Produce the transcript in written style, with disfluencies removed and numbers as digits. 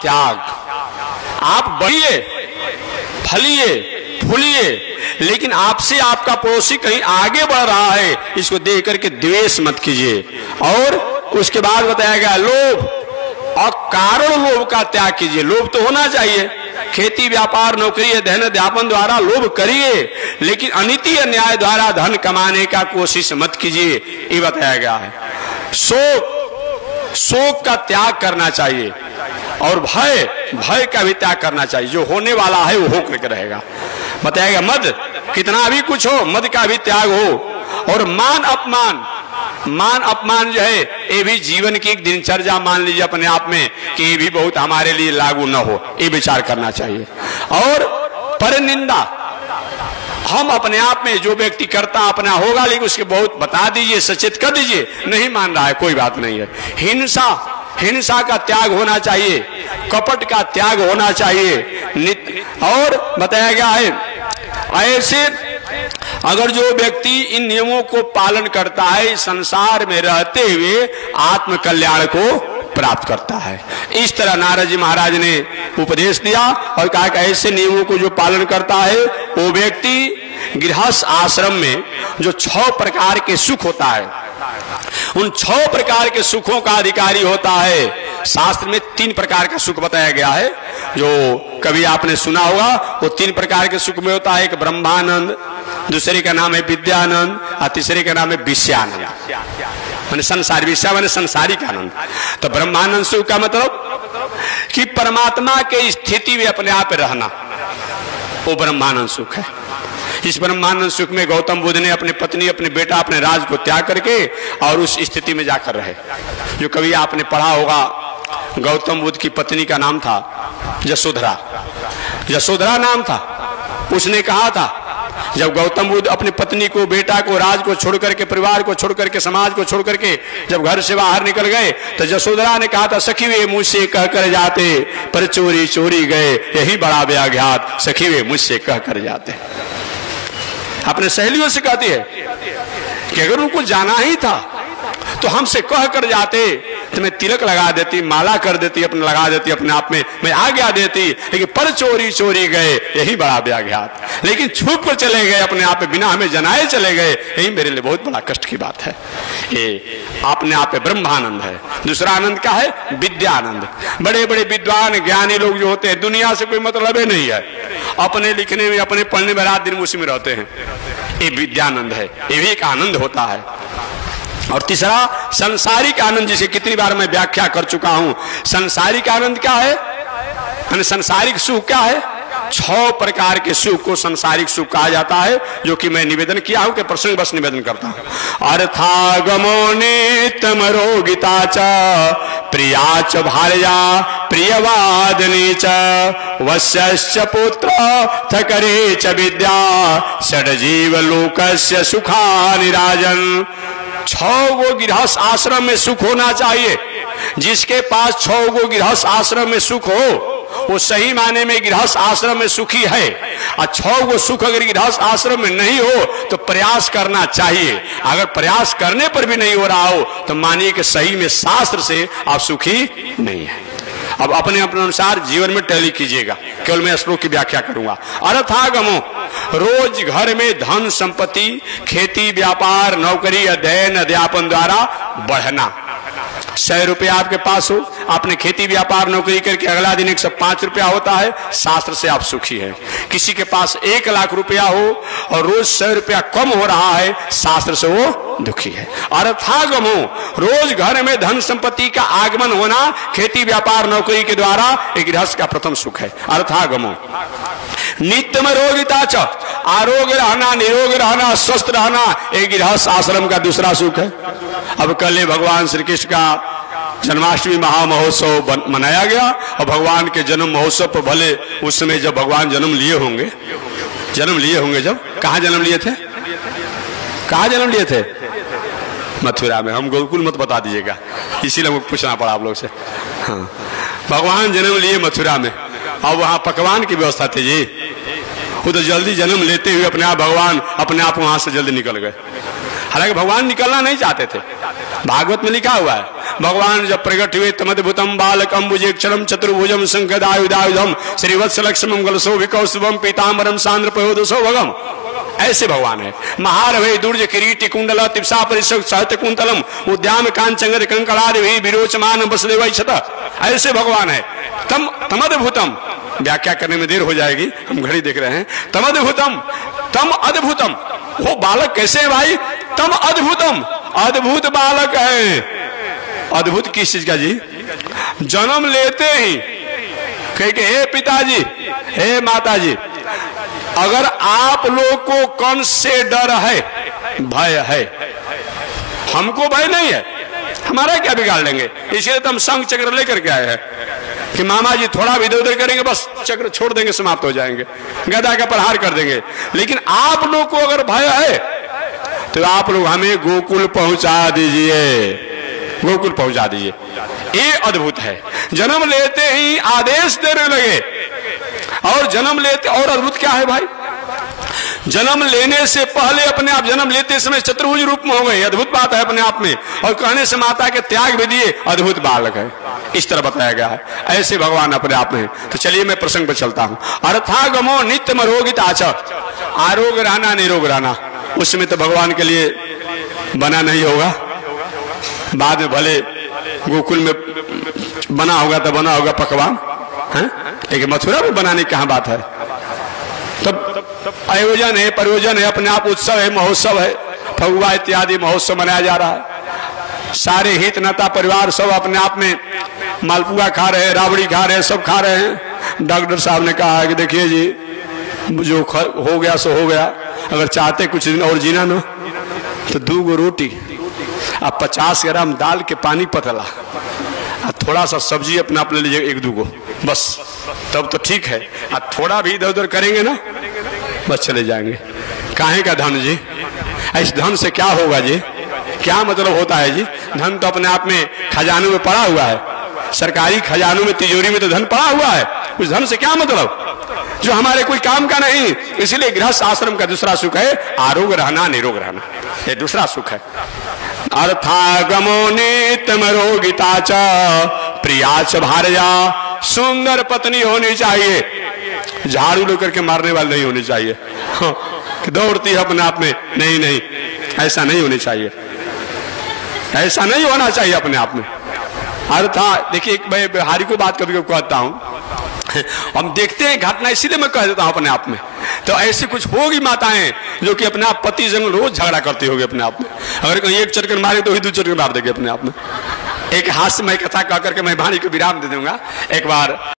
त्याग। आप बढ़िए, फलिए, फूलिए, लेकिन आपसे आपका पड़ोसी कहीं आगे बढ़ रहा है, इसको देख करके द्वेष मत कीजिए। और उसके बाद बताया गया लोभ, और कारण लोभ का त्याग कीजिए। लोभ तो होना चाहिए, खेती व्यापार नौकरी अध्ययन अध्यापन द्वारा लोभ करिए, लेकिन अनीति अन्याय द्वारा धन कमाने का कोशिश मत कीजिए, ये बताया गया है। शोक का त्याग करना चाहिए, और भय का भी त्याग करना चाहिए। जो होने वाला है वो हो करके रहेगा। बताएगा मद, कितना भी कुछ हो, मद का भी त्याग हो। और मान अपमान जो है, ये भी जीवन की एक दिनचर्या मान लीजिए अपने आप में कि ये भी बहुत हमारे लिए लागू न हो, ये विचार करना चाहिए। और परनिंदा, हम अपने आप में जो व्यक्ति करता अपना होगा, लेकिन उसके बहुत बता दीजिए, सचेत कर दीजिए, नहीं मान रहा है कोई बात नहीं है। हिंसा का त्याग होना चाहिए, कपट का त्याग होना चाहिए। और बताया गया है ऐसे अगर जो व्यक्ति इन नियमों को पालन करता है, संसार में रहते हुए आत्म कल्याण को प्राप्त करता है। इस तरह नारद जी महाराज ने उपदेश दिया और कहा कि ऐसे नियमों को जो पालन करता है वो व्यक्ति गृहस्थ आश्रम में जो 6 प्रकार के सुख होता है, उन 6 प्रकार के सुखों का अधिकारी होता है। शास्त्र में 3 प्रकार का सुख बताया गया है, जो कभी आपने सुना होगा। वो 3 प्रकार के सुख में होता है, एक ब्रह्मानंद, दूसरे का नाम है विद्यानंद, और तीसरे का नाम है विषयानंद, माने संसार। विषय माने संसारिक आनंद। तो ब्रह्मानंद सुख का मतलब कि परमात्मा के स्थिति में अपने आप रहना, वो ब्रह्मानंद सुख है। इस ब्रह्मानंद सुख में गौतम बुद्ध ने अपनी पत्नी, अपने बेटा, अपने राज को त्याग करके और उस स्थिति में जाकर रहे। जो कभी आपने पढ़ा होगा, गौतम बुद्ध की पत्नी का नाम था यशोधरा। यशोधरा नाम था। उसने कहा था जब गौतम बुद्ध अपनी पत्नी को, बेटा को, राज को छोड़ करके, परिवार को छोड़ करके, समाज को छोड़ करके जब घर से बाहर निकल गए, तो यशोधरा ने कहा था, सखी वे मुझसे कह कर जाते, पर चोरी चोरी गए, यही बड़ा व्याघात, सखी वे मुझसे कह कर जाते। अपने सहेलियों से कहती है कि अगर उनको जाना ही था तो हमसे कह कर जाते, तो मैं तिलक लगा देती, माला कर देती, अपने लगा देती, अपने आप में मैं आज्ञा देती, लेकिन पर चोरी चोरी गए, यही बड़ा व्याघात। लेकिन छुप कर चले गए, अपने आप में बिना हमें जनाए चले गए, यही मेरे लिए बहुत बड़ा कष्ट की बात है। ये अपने आप में ब्रह्मानंद है। दूसरा आनंद क्या है? विद्यानंद। बड़े बड़े विद्वान ज्ञानी लोग जो होते हैं, दुनिया से कोई मतलब ही नहीं है, अपने लिखने में, अपने पढ़ने में रात दिन उसी में रहते हैं, ये विद्यानंद है। ये भी एक आनंद होता है। और तीसरा संसारिक आनंद, जिसे कितनी बार मैं व्याख्या कर चुका हूं। संसारिक आनंद क्या है? संसारिक सुख क्या है? 6 प्रकार के सुख को संसारिक सुख कहा जाता है, जो कि मैं निवेदन किया हूं कि प्रसंग बस निवेदन करता हूं। अर्थागमो नित्यम रोगिता च प्रिया च भार्या प्रियवादनी च वश्यश्च पुत्र थकरे च विद्या षड्जीव लोकस्य सुखानि राजन। 6 गो गृहस्थ आश्रम में सुख होना चाहिए। जिसके पास 6 गो गृहस्थ आश्रम में सुख हो, वो सही माने में गृहस्थ आश्रम में सुखी है। और 6 गो सुख अगर गृहस्थ आश्रम में नहीं हो तो प्रयास करना चाहिए। अगर प्रयास करने पर भी नहीं हो रहा हो तो मानिए कि सही में शास्त्र से आप सुखी नहीं है। अब अपने अपने अनुसार जीवन में टैली कीजिएगा। केवल मैं श्लोक की व्याख्या करूंगा। अर्थागमो, रोज घर में धन संपत्ति, खेती व्यापार नौकरी अध्ययन अध्यापन द्वारा बढ़ना। 100 रुपया आपके पास हो, आपने खेती व्यापार नौकरी करके अगला दिन 105 रुपया होता है, शास्त्र से आप सुखी है। किसी के पास 1 लाख रुपया हो और रोज 100 रुपया कम हो रहा है, शास्त्र से वो दुखी है। अर्थागमो, रोज घर में धन संपत्ति का आगमन होना खेती व्यापार नौकरी के द्वारा एक गृहस्थ का प्रथम सुख है। अर्थागमो। नित्यम रोगिता च, आरोग्य रहना, निरोग रहना, स्वस्थ रहना, एक गृहस्थ आश्रम का दूसरा सुख है। अब कल भगवान श्री कृष्ण का जन्माष्टमी महामहोत्सव मनाया गया और भगवान के जन्म महोत्सव पर भले उस समय जब भगवान जन्म लिए होंगे, जब कहाँ जन्म लिए थे? कहाँ जन्म लिए थे? मथुरा में। हम गोकुल मत बता दीजिएगा, इसीलिए हमको पूछना पड़ा आप लोग से। हाँ, भगवान जन्म लिए मथुरा में और वहाँ पकवान की व्यवस्था थी जी। वो तो जल्दी जन्म लेते हुए अपने आप भगवान अपने आप वहां से जल्दी निकल गए। हालांकि भगवान निकलना नहीं चाहते थे। भागवत में लिखा हुआ है भगवान जब प्रकट हुए तमद्भुतम बालकम भुजेक्षरम चतुर्भुजम शंखदायुधायुधम श्रीवत्सलक्ष्मम गलशोभिकौस्तुभम पीताम्बरम सांद्र पयोदशो भगम। ऐसे भगवान है। महारभय दुर्ज किरीटी कुंडल तिप्सा परिषद सहत कुंतलम उद्याम कांचंगर कंकड़ादि विरोचमान वसुदेव छत। ऐसे भगवान है। तमद्भुतम, व्याख्या करने में देर हो जाएगी, हम घड़ी देख रहे हैं। तमद्भुतम, तम अद्भुतम, वो बालक कैसे है भाई? तम अद्भुतम, अद्भुत बालक है। अद्भुत किस चीज का जी? जन्म लेते ही कह के हे पिताजी, हे माताजी, अगर आप लोग को कंस से डर है, भय है, हमको भय नहीं है, हमारा क्या बिगाड़ लेंगे? इसलिए तो हम शंख चक्र लेकर के आए हैं कि मामा जी थोड़ा भी इधर उधर करेंगे बस चक्र छोड़ देंगे, समाप्त हो जाएंगे, गदा का प्रहार कर देंगे। लेकिन आप लोग को अगर भय है तो आप लोग हमें गोकुल पहुंचा दीजिए, गोकुल पहुंचा दीजिए। ये अद्भुत है। जन्म लेते ही आदेश देने लगे। और जन्म लेते, और अद्भुत क्या है भाई? जन्म लेने से पहले अपने आप, जन्म लेते समय चतुर्भुज रूप में हो गए, अद्भुत बात है अपने आप में। और कहने से माता के त्याग भी दिए, अद्भुत बालक है, इस तरह बताया गया है। ऐसे भगवान अपने आप में। तो चलिए मैं प्रसंग पर चलता हूं। अर्थागमो नित्यम रोगित आच, आरोग रहना निरोग रहना, उसमें तो भगवान के लिए बना नहीं होगा, बाद में भले गोकुल में बना होगा तो बना होगा पकवान है, लेकिन मथुरा में बनाने की कहां बात है? तब आयोजन है, प्रयोजन है, अपने आप उत्सव है, महोत्सव है, फगुआ इत्यादि महोत्सव मनाया जा रहा है। सारे हित नाता परिवार सब अपने आप में मालपुआ खा रहे हैं, राबड़ी खा रहे हैं, सब खा रहे हैं। डॉक्टर साहब ने कहा है कि देखिए जी, जो हो गया सो हो गया, अगर चाहते कुछ दिन और जीना ना तो 2 गो रोटी अब 50 ग्राम दाल के पानी पतला, थोड़ा सा सब्जी अपने आप ले लीजिए 1-2 गो बस, तब तो ठीक है। थोड़ा भी इधर उधर करेंगे ना बस चले जाएंगे। काहे का धन जी? इस धन से क्या होगा जी? क्या मतलब होता है जी? धन तो अपने आप में खजानों में पड़ा हुआ है, सरकारी खजानों में, तिजोरी में तो धन पड़ा हुआ है। उस धन से क्या मतलब जो हमारे कोई काम का नहीं? इसलिए गृहस्थ आश्रम का दूसरा सुख है आरोग्य रहना, निरोग रहना, ये दूसरा सुख है। अर्थागमो नित्यम रोगिता च प्रिया च भार्या, सुंदर पत्नी होनी चाहिए, झाड़ू लेकर के मारने वाली नहीं होनी चाहिए, दौड़ती है अपने आप में, नहीं नहीं, ऐसा नहीं होनी चाहिए, ऐसा नहीं होना चाहिए अपने आप में। अर्थात देखिए, मैं बिहारी को बात कभी कभी कहता हूं, हम देखते हैं घटना, इसीलिए मैं कह देता हूं अपने आप में। तो ऐसी कुछ होगी माताएं जो कि अपने आप पति जन रोज झगड़ा करती होगी अपने आप में, अगर कहीं एक चटकन मारे तो ही 2 चटकन मार देंगे अपने आप में। एक हास्य में कथा कह करके मैं वाणी को विराम दे दूंगा। एक बार